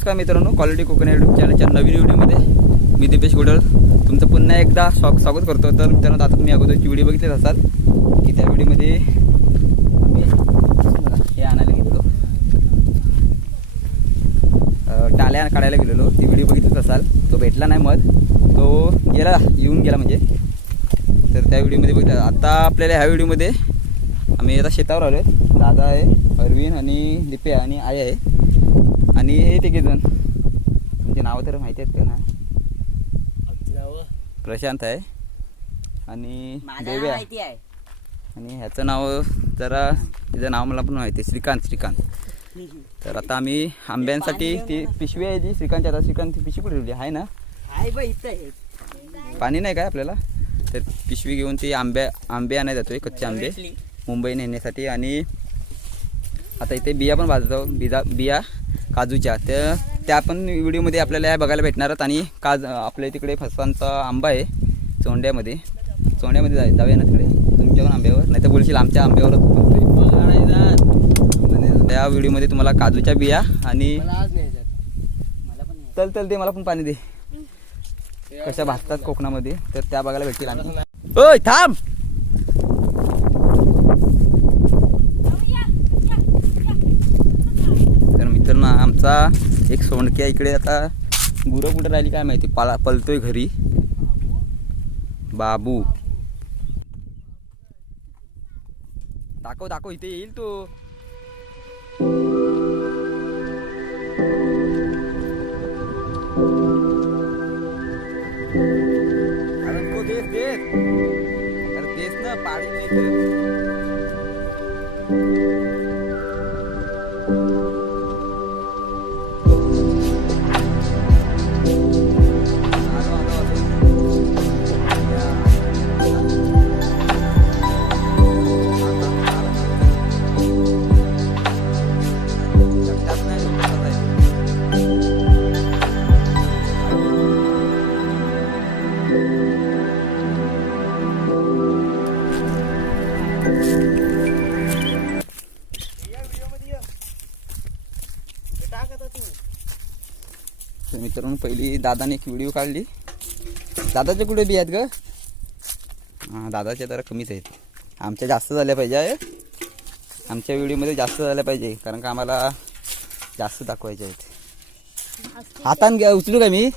नमस्कार मित्रांनो, quality Konkan YouTube चॅनलच्या नवीन व्हिडिओमध्ये मी दीपेश गुडळ तुमचं पुन्हा एकदा स्वागत करतो। तर मित्रांनो, आता तुम्ही अगोदरची व्हिडिओ बघितलेच असाल की त्या व्हिडिओमध्ये आम्ही हे आणायला गेलेलो, टाल्या काढायला गेलेलो। ती व्हिडिओ बघितलीच असाल। तो भेटला नाही, मग तो येऊन गेला म्हणजे। तर त्या व्हिडिओमध्ये बघितलं। आता आपल्याला ह्या व्हिडिओमध्ये आम्ही आता शेतावर आलो आहे। दादा आहे, अरविंद आणि दीपे आणि आई आहे आणि हे तिघेजण। तुमचे नाव तर माहिती आहेत का? ना आमचे नाव प्रशांत आहे आणि देव्या आहे आणि ह्याचं नाव जरा तिचं नाव मला पण माहिती आहे, श्रीकांत। तर आता आम्ही आंब्यांसाठी ती पिशवी आहे जी श्रीकांतची, आता श्रीकांत ती पिशवी कुठे ठेवली आहे ना? पाणी नाही काय आपल्याला? तर पिशवी घेऊन ती आंबे आणायला जातोय, कच्चे आंबे मुंबई नेण्यासाठी। आणि आता इथे बिया पण भाजतो, बिया काजूच्या, तर त्या पण व्हिडिओमध्ये आपल्याला बघायला भेटणार आहेत। आणि आपल्या तिकडे फणसाचा आंबा आहे चोंड्यामध्ये जाऊया ना तिकडे तुमच्या पण आंब्यावर, नाही तर बोलशील आमच्या आंब्यावरच बोलतोय। त्या व्हिडिओमध्ये तुम्हाला काजूच्या बिया आणि चल दे, मला पण पाणी दे, कशा भाजतात कोकणामध्ये, तर त्या बघायला भेटतील आम्ही। ओय थांब, तर मित्रांनो आमचा एक सोंडक्या इकडे आता गुरं कुठं राहिली काय माहिती, पलतोय घरी। बाबू दाखव इथे येईल तो। देस ना पाडी नाही तर मित्रांनो, पहिली दादाने एक व्हिडिओ काढली। दादाचे कुठे बी आहेत ग? हां, दादाच्या जरा कमीच आहेत, आमच्या जास्त झाल्या पाहिजे। आमच्या व्हिडिओमध्ये जास्त झाल्या पाहिजे, कारण का आम्हाला जास्त दाखवायचे आहेत। हातान घ्या, उचलू का मी?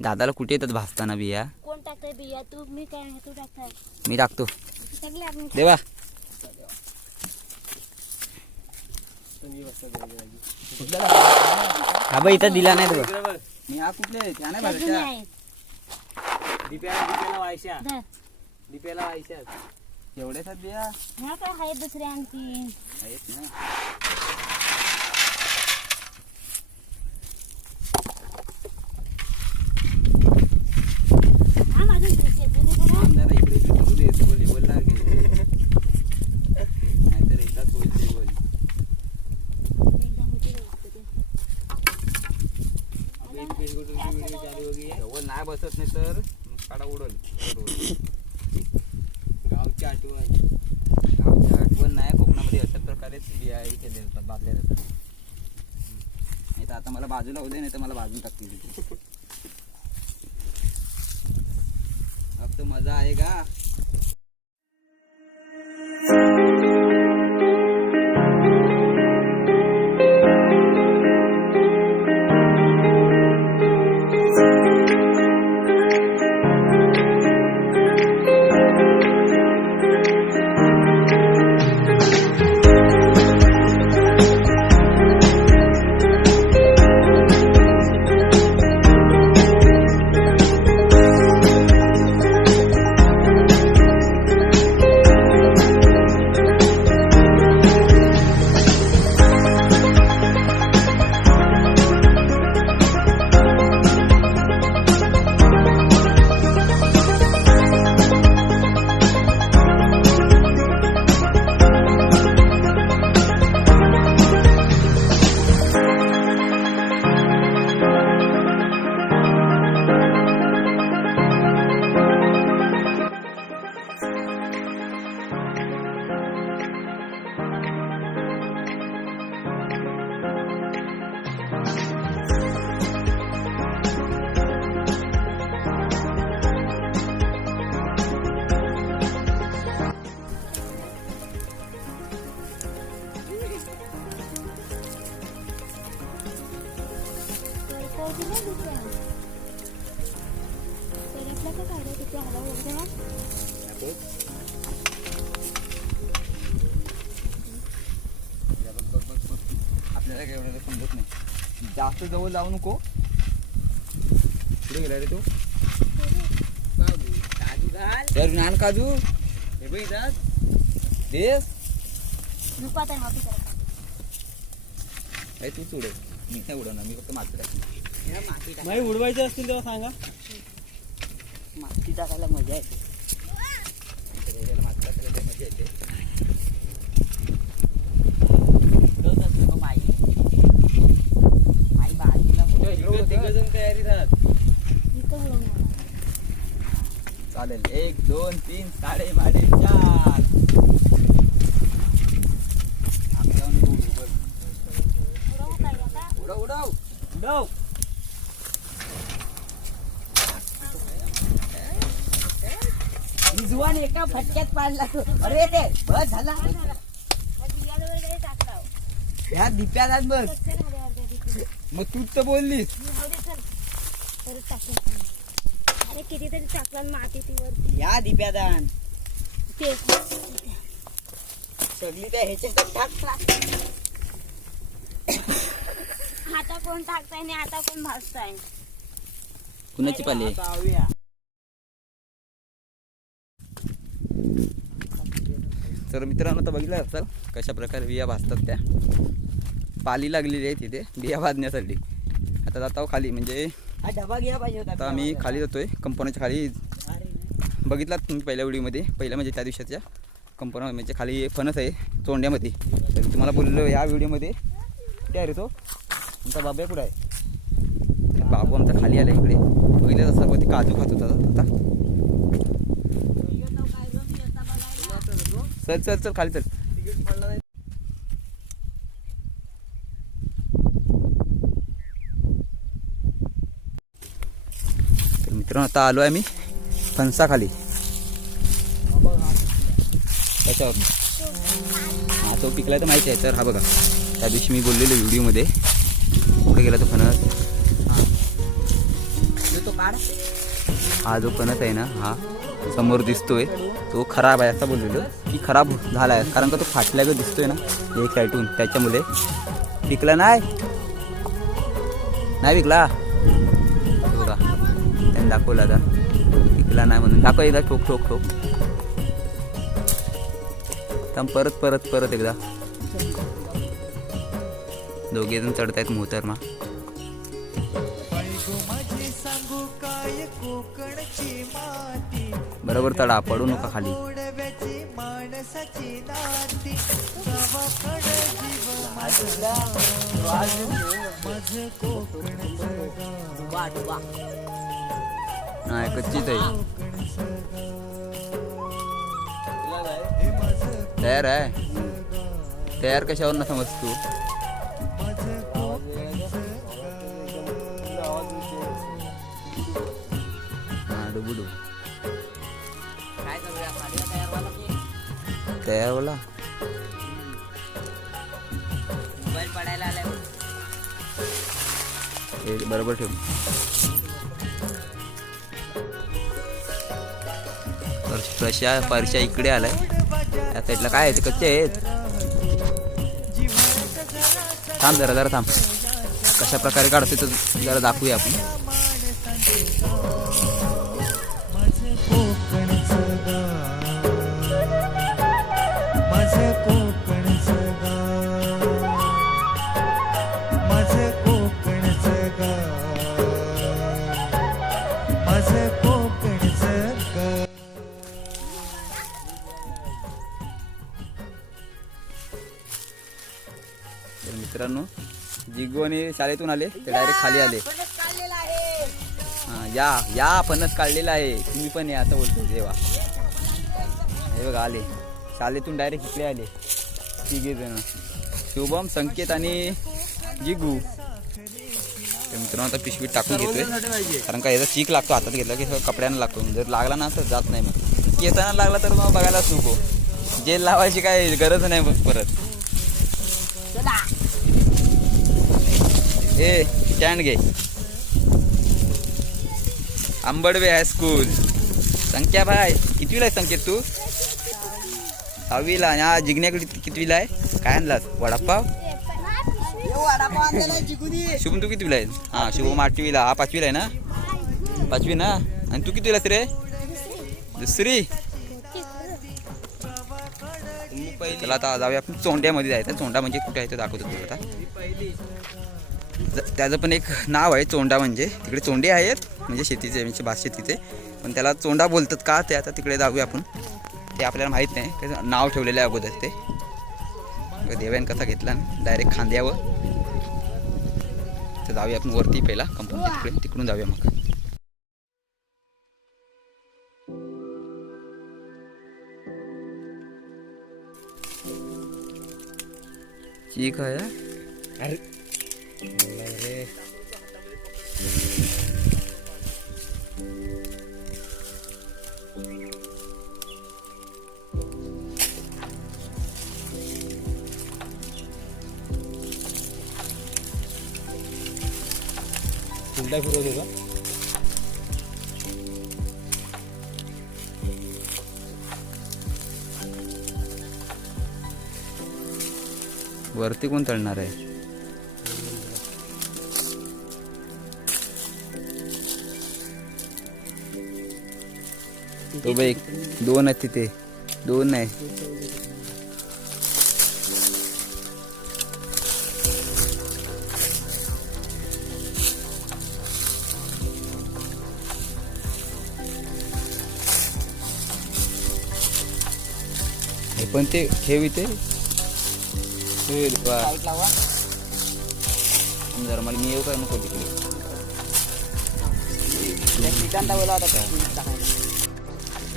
दादाला कुठे येतात भाजताना बिया? कोण टाकताय बिया? तू? मी काय? तू टाकताय? मी टाकतो। देवा हा बाई, इथं दिला नाही तुला मी। हा कुठले आहेत? ह्या नाही भाजायच्या? दीप्याला वायशा एवढ्याच आहेत बिया? ह्या काय आहेत दुसरे आणखी आहेत ना? नाही बसत नाही तर काढा उडल। गावची आठवण नाही, कोकणामध्ये अशा प्रकारेच बिया केल्या जातात, बाजल्या जातात। नाही तर आता मला बाजूला होऊ दे, नाही तर मला बाजून टाकतील। अब तो मजा आहे का? आपल्याला काय एवढं समजत नाही. जास्त जवळ जाऊ नको. पुढे गेला रे तू. काजू घाल. तर ज्ञान काजू हे बघ इथं. देस दुपात आहे माफी करा. काय तूच उडव. मी नाही उडवणार. मी फक्त माती टाकली. ह्याला माती टाक. नाही उडवायचे असतील तेव्हा सांगा. माती टाकायला मजा येते. माती टाकल्यावर मजा येते. तोच असतो तो माई. माई बाजूला मोठं इकडं तिघंजण तयारी राहत. इथं उडवून मला. चालेल. 1 2 3 साडे माडे 4. उडवू काय आता? उडव उडव. उडव. विजवान एका फटक्यात पाडला तो. अरे ते बस झाला. या बियाला वगैरे टाकलाव. ह्या दिप्यालाच बघ. कच्चे झाले अर्ध्या दिवशी. मग तूच तर बोललीस. मी हवं दे चल. परत टाकलं. अरे कितीतरी टाकलं माती ती वरती. ह्या दिप्यादान ते सगळी त्या ह्याच्यात टाकता. आता कोण टाकताय आणि आता कोण भाजताय. कुणाची पाली आहे? जाऊया. तर मित्रांनो तर बघितलं असाल कशा प्रकारे बिया भाजतात त्या. पाली लागलेली आहे तिथे बिया भाजण्यासाठी. आता जातो खाली. म्हणजे हा डबा घ्या पाहिजे होता. आता आम्ही खाली जातोय कंपनीच्या खाली. बघितलात तुम्ही पहिल्या व्हिडिओमध्ये. पहिल्या म्हणजे त्या दिवसाच्या कंपनी म्हणजे खाली फणस आहे चोंड्यामध्ये. तर तुम्हाला बोललो या व्हिडिओमध्ये कुठे आहे रे तो आमचा बाबा कुठं आहे. बाबू आमचा खाली आला इकडे. बघितलं तसं ते काजू खात होता आता. चल चल चल खाली चल. तर मित्रांनो आता आलो आहे आम्ही फणसाखाली. त्याच्यावर हा तो पिकला तर माहिती आहे. तर हा बघा त्या दिवशी मी बोललेलो व्हिडिओमध्ये. कुठे गेला तो फणस. तो काढ. हा जो फणस आहे ना हा समोर दिसतोय तो खराब आहे असं बोललेलो की खराब झाला आहे. कारण का तो फाटल्यागत दिसतोय ना एक साईडून. त्याच्यामुळे पिकला नाही. नाही पिकला. बघा त्यांनी दाखवला आता पिकला नाही म्हणून. दाखव एकदा ठोक ठोक ठोक. परत परत परत एकदा. दोघे जण चढतायत मोहतरमा. बरोबर तडा पडू नका खाली. नाही कच्चीच आहे. तयार आहे. तयार कशावर ना समज तू. हा डुबुडू काय करूया खाली तयार झाला की तयार होला. मोबाईल पडायला आलाय. हे बरोबर ठेव. परशा इकडे आलाय. या साईडला काय आहे ते कच्चे आहेत. थांब जरा जरा थांब. कशा प्रकारे काढतोय तर जरा दाखवूया आपण. तर मित्रांनो जिगो आणि शाळेतून आले ते डायरेक्ट खाली आले. हां या या फणस काढलेला आहे. तुम्ही पण या असं बोलतो जेव्हा. हे बघा आले शाळेतून डायरेक्ट इकडे आले तिघे जण. शुभम संकेत आणि जिगू. तर मित्रांनो आता पिशवीत टाकून घेतोय. कारण का याचा चीक लागतो हातात घेतला की कपड्यांना लागतो. जर लागला ना तर जात नाही. मग येताना लागला तर मग बघायलाच नको. जेल लावायची काय गरज नाही मग परत. ए स्टँड घे. आंबडवे हायस्कूल. संख्या भाई कितवीला आहे संकेत तू? 6वीला. आणि हा जिग्न्याकडे कितवीला आहे? काय आणलास? वडापाव. वडापाव आणलेला जिगुनी. शुभम तू कितवीला आहे? हा शुभम 8वीला. हा 5वीला आहे ना? 5वी ना. आणि तू कितवीला रे? 2री. चला आता जाऊया आपण चोंड्यामध्ये जायचं. चोंडा म्हणजे कुठे आहे ते दाखवतो तुला आता. त्याचं पण एक नाव आहे चोंडा. म्हणजे तिकडे चोंडे आहेत म्हणजे शेतीचे म्हणजे भात शेतीचे, पण त्याला चोंडा बोलतात का ते आता तिकडे जाऊया आपण. ते आपल्याला माहीत नाही, त्याचं नाव ठेवलेलं आहे अगोदर ते. देव्यान कसा घेतला डायरेक्ट खांद्यावर. तर जाऊया आपण वरती पहिला कंपाऊंड तिकडे, तिकडून जाऊया मग. ठीक आहे. अरे उलटा फिरवतो का? वरती कोण तळणार आहे? तो बाई 2 आहेत तिथे. 2 नाही. हे पण ते ठेव इथे. लाईट लावा. जरा मला मी येऊ का नको तिकडे? ठिकाण दाखवला होता का?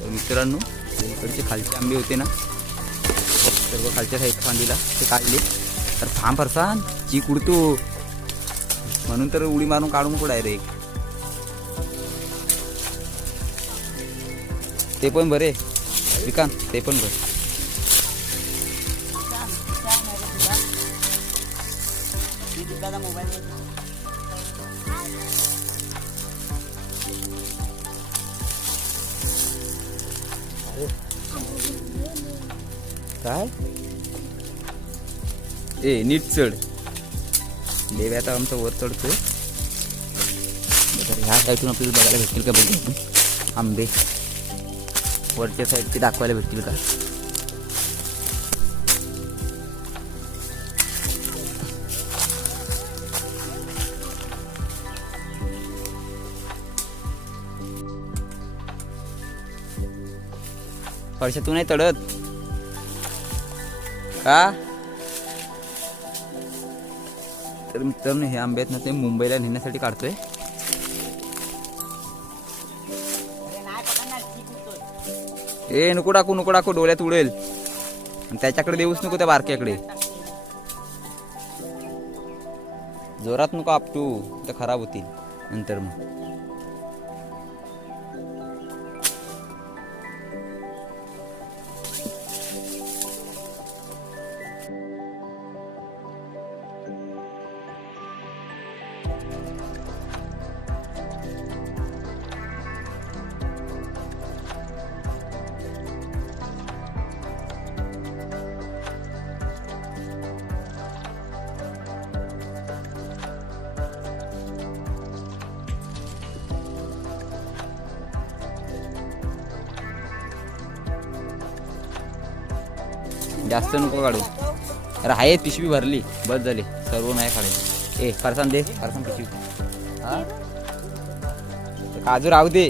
तर मित्रांनो इकडचे खालचे आंबे होते ना, सर्व खालच्या साईड फांदीला ते काढले. तर थांब फरसान चीक उडतो म्हणून तर उडी मारून काढून नको डायरेक्ट. ते पण बरे विकांत, ते पण बरे. मोबाईल काय ए नीट चढ. देव आता आमचा वर चढतोय. ह्या साईडून आपल्याला बघायला भेटतील का बघू आपण आंबे. वरच्या साईडचे दाखवायला भेटतील का? वर्षा तू नाही तडत का? तर मित्रांनो हे आंबे आहेत ना ते मुंबईला नेण्यासाठी काढतोय. ए नको टाकू नको टाकू, डोळ्यात उडेल. आणि त्याच्याकडे देऊच नको त्या बारक्याकडे. जोरात नको आपटू, तर खराब होतील नंतर मग. जास्त नको काढू. अरे आहे पिशवी भरली, बस झाली. सर्व नाही काढायची. ए फरसान दे, फरसान पिशवी. हा काजू राहू दे.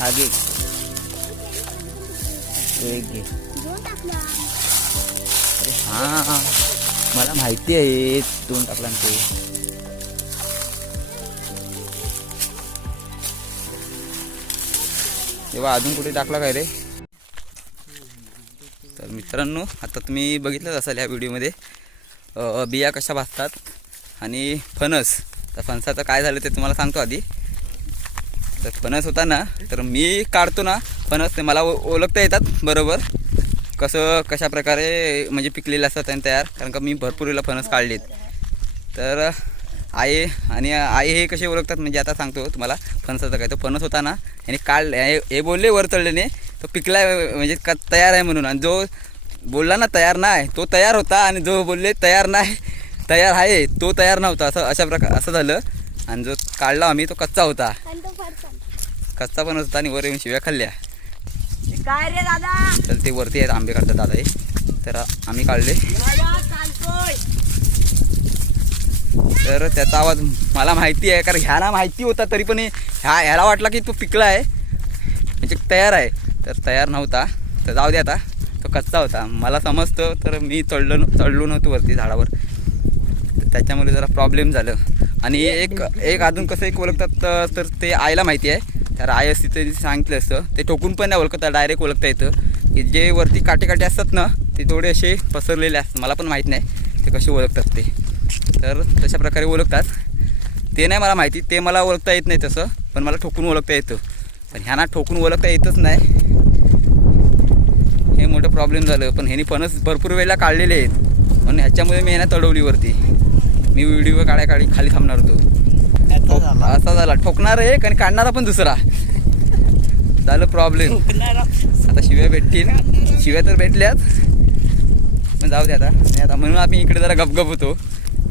हा घे, एक घे. हा मला माहिती आहे 2 टाकला ते. तेव्हा अजून कुठे टाकला काय रे? तर मित्रांनो आता तुम्ही बघितलंच असाल या व्हिडिओमध्ये बिया कशा भाजतात आणि फणस. तर फणसाचं काय झालं ते तुम्हाला सांगतो आधी. तर फणस होता ना, तर मी काढतो ना फणस, ते मला ओळखता येतात बरोबर कशा प्रकारे म्हणजे पिकलेले असतात आणि तयार. कारण का मी भरपूर वेळेला फणस काढलेत. तर आहे आणि आई हे कसे ओळखतात म्हणजे आता सांगतो तुम्हाला. फणसाचं काय, तो फणस होता ना, याने काढ हे बोलले वर चढल्याने तो पिकलाय म्हणजे का तयार आहे म्हणून. आणि जो बोलला ना तयार नाही, तो तयार होता. आणि जो बोलले तयार नाही तयार आहे, तो तयार नव्हता. अशा प्रकार असं झालं. आणि जो काढला आम्ही तो कच्चा होता. आणि तो फरसाण. कच्चा पण होता आणि वर येऊन शिव्या खाल्ल्या. काय रे दादा तर ते वरती आहेत आंबे काढतात दादा हे. तर आम्ही काढले. चालतोय. तर त्याचा आवाज मला माहिती आहे, कारण ह्याला माहिती होता तरी पण ह्याला वाटला की तो पिकला आहे म्हणजे तयार आहे. तर तयार नव्हता. तर जाऊ दे, आता तो कच्चा होता. मला समजतं तर मी चढलो नव्हतो वरती झाडावर. तर त्याच्यामुळे जरा प्रॉब्लेम झालं. आणि एक अजून कसं एक ओळखतात तर ते आईला माहिती आहे. तर आई असती तरी सांगितलं असतं. ते ठोकून पण नाही ओळखतात, डायरेक्ट ओळखता येतं. की जे वरती काटे असतात ना ते थोडे असे पसरलेले असतात. मला पण माहीत नाही ते कसे ओळखतात ते. तर तशा प्रकारे ओळखतात. ते नाही मला माहिती, ते मला ओळखता येत नाही तसं. पण मला ठोकून ओळखता येतं. पण ह्यांना ठोकून ओळखता येतच नाही, हे मोठं प्रॉब्लेम झालं. पण ह्यांनी फणस भरपूर वेळेला काढलेले आहेत म्हणून ह्याच्यामुळे मी ह्यांना चढवली वरती. मी व्हिडिओ काढी खाली थांबणार होतो. असा झाला, ठोकणार एक आणि काढणारा पण दुसरा. झालं प्रॉब्लेम. आता शिव्या भेटतील, शिव्या तर भेटल्यात पण जाऊ दे आता. नाही आता म्हणून आम्ही इकडे जरा गपगप होतो.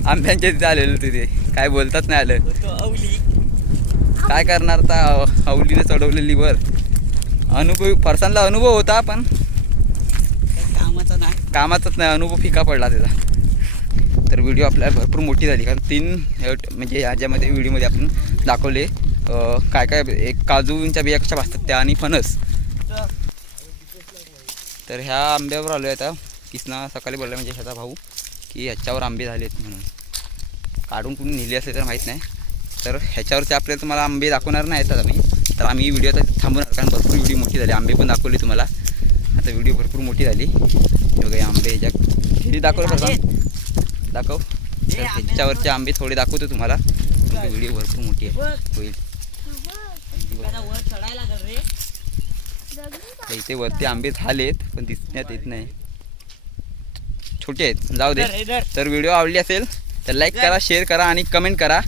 आंब्यांच्या तिथे आलेलो तिथे काय बोलतात नाही आलं. काय करणार आता, अवलीने चढवलेली वर. अनुभव फरसाणला अनुभव होता पण कामाचा नाही. कामाचाच नाही, अनुभव फिका पडला त्याचा. तर व्हिडिओ आपल्याला भरपूर मोठी झाली, कारण 3 म्हणजे ह्याच्यामध्ये व्हिडिओमध्ये आपण दाखवले काय काय. एक काजूंच्या बिया कशा भासतात त्या आणि फणस. तर ह्या आंब्यावर आलो आहे आता. किसना सकाळी बोलला म्हणजे ह्याचा भाऊ की ह्याच्यावर आंबे झाले आहेत म्हणून. काढून कुणी नेले असले तर माहीत नाही. तर ह्याच्यावरचे आपल्याला तुम्हाला आंबे दाखवणार नाही आता आम्ही. तर आम्ही व्हिडिओ आता थांबवणार, कारण भरपूर व्हिडिओ मोठी झाली. आंबे पण दाखवले तुम्हाला. आता व्हिडिओ भरपूर मोठी झाली. बघा आंबे ह्याच्या किती दाखवलं फक्त दाखव. तर ह्याच्यावरचे आंबे थोडे दाखवतो तुम्हाला. व्हिडिओ भरपूर मोठी आहे होईल. वर चढायला लागल रे. तर इथे वरती आंबे झालेत पण दिसण्यात येत नाही, छोटे आहेत. जाऊ दे. तर व्हिडिओ आवडली असेल तर लाईक करा, शेअर करा आणि कमेंट करा.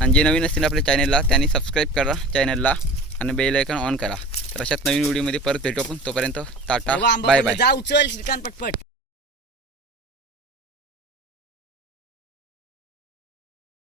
आणि जे नवीन असतील आपल्या चॅनलला त्यांनी सबस्क्राईब करा चॅनलला आणि बेल आयकॉन ऑन करा. तर अशाच नवीन व्हिडिओमध्ये परत भेटू आपण. तोपर्यंत टाटा, बाय बाय. जा उचल श्रीकांत पटपट.